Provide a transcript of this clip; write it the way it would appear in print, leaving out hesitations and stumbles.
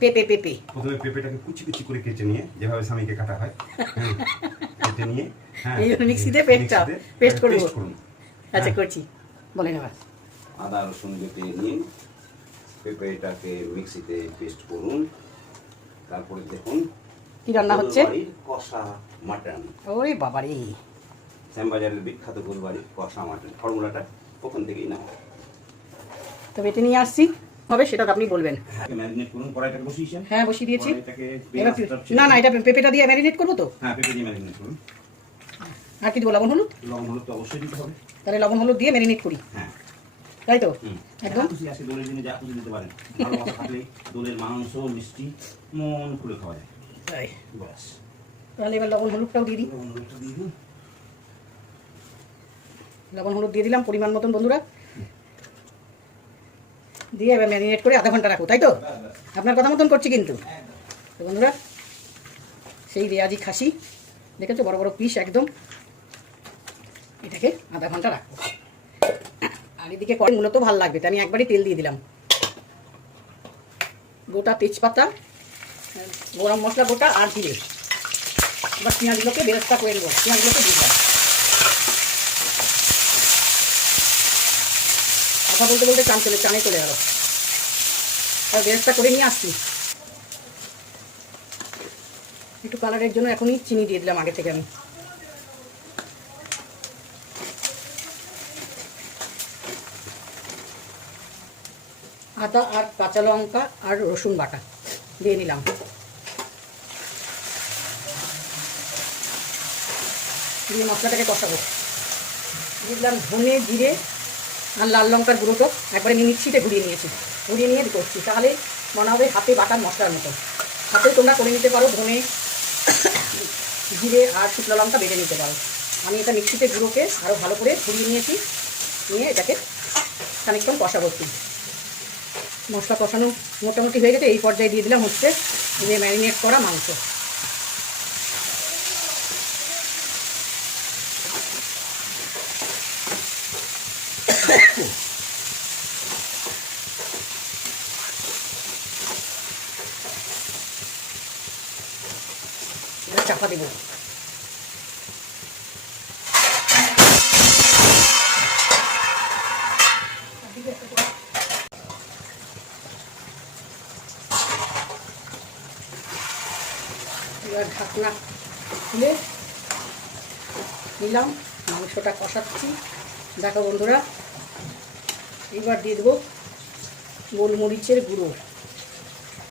পেঁপে পেঁপে প্রথমে পেঁপেটাকে কুচি কুচি করে কেটে নিয়ে যেভাবে স্বামীকে কাটা হয় কেটে নিয়ে এই মিক্সিতে পেস্ট করব। আচ্ছা করছি, বলেন এবার। আদা রসুন বেটে নিয়ে পেঁপেটাকে মিক্সিতে পেস্ট করুন। তারপরে দেখুন কি রান্না হচ্ছে, কষা মাটন। ওরে বাবারে, শ্যামবাজারের বিখ্যাত গরুবাড়ির কষা মাটন। ফর্মুলাটা প্রথম থেকেই না, তো বেটে নিয়ে আসছি, হবে সেটা আপনি বলবেন। ম্যারিনেট করুন। কড়াইটাকে বসিয়েছেন? হ্যাঁ বসিয়ে দিয়েছি। না না, এটা পেঁপেটা দিয়ে ম্যারিনেট করবো তো? হ্যাঁ, পেঁপে দিয়ে ম্যারিনেট করুন। আর কি দেবো, লবণ হলুদ? লবণ হলুদ তো অবশ্যই দিতে হবে। তাহলে লবণ হলুদ দিয়ে ম্যারিনেট করি, হ্যাঁ তাই তো? একদম খুশি। আজকে দোলের দিনে যা খুশি দিতে পারেন, ভালোবাসা থাকলে দোলের মাংস মিষ্টি মন খুলে খাওয়া যায়। তাই ব্যাস, তাহলে এবার লবণ হলুদটাও দিয়ে দিই। লবণ হলুদটা দিয়ে দিন। লবণ হলুদ দিয়ে দিলাম পরিমাণ মতন বন্ধুরা, দিয়ে এবার ম্যারিনেট করে আধা ঘন্টা রাখো, তাই তো? আপনার কথা মতন করছি কিন্তু। তো বন্ধুরা, সেই রেয়াজি খাসি দেখেছো, বড় বড় পিস একদম, এটাকে আধা ঘন্টা রাখবো। আর এদিকে কড়াই মূলত ভালো লাগবে, তাই আমি একবারই তেল দিয়ে দিলাম। গোটা তেজপাতা, গরম মশলা গোটা আর জিরে। এবার পেঁয়াজগুলোকে বেরেস্তা করে নেবো, পেঁয়াজগুলোকে দিয়ে দিলাম। কথা বলতে বলতে চানে চলে গেল। আর বেরেস্তা করে নিয়ে আসছি। একটু কালারের জন্য এখনই চিনি দিয়ে দিলাম আগে থেকে আমি। আদা আর কাঁচা লঙ্কা আর রসুন বাটা দিয়ে নিলাম। দিয়ে মশলাটাকে কষাবো। দিয়ে দিলাম ধনে জিরে আর লাল লঙ্কার গুঁড়োটো একবারে মিক্সিতে ঘুরিয়ে নিয়ে করছি, তাহলে মনে হবে হাতে বাটার মশলার মতো। হাতেও তোমরা করে নিতে পারো, ধনে জিরে আর শুকনো লঙ্কা বেটে নিতে পারো। আমি এটা মিক্সিতে গুঁড়োকে আরও ভালো করে ঘুরিয়ে নিয়েছি, নিয়ে এটাকে খানিকক্ষণ কষাবো। মশলা কষানো মোটামুটি হয়ে গেছে, এই পর্যায়ে দিয়ে দিলাম হচ্ছে যে ম্যারিনেট করা মাংস। চাপা দেব। এবার ঢাকনা খুলে নিলাম, মাংসটা কষাচ্ছি। দেখো বন্ধুরা, এবার দিয়ে দেবো গোলমরিচের গুঁড়ো।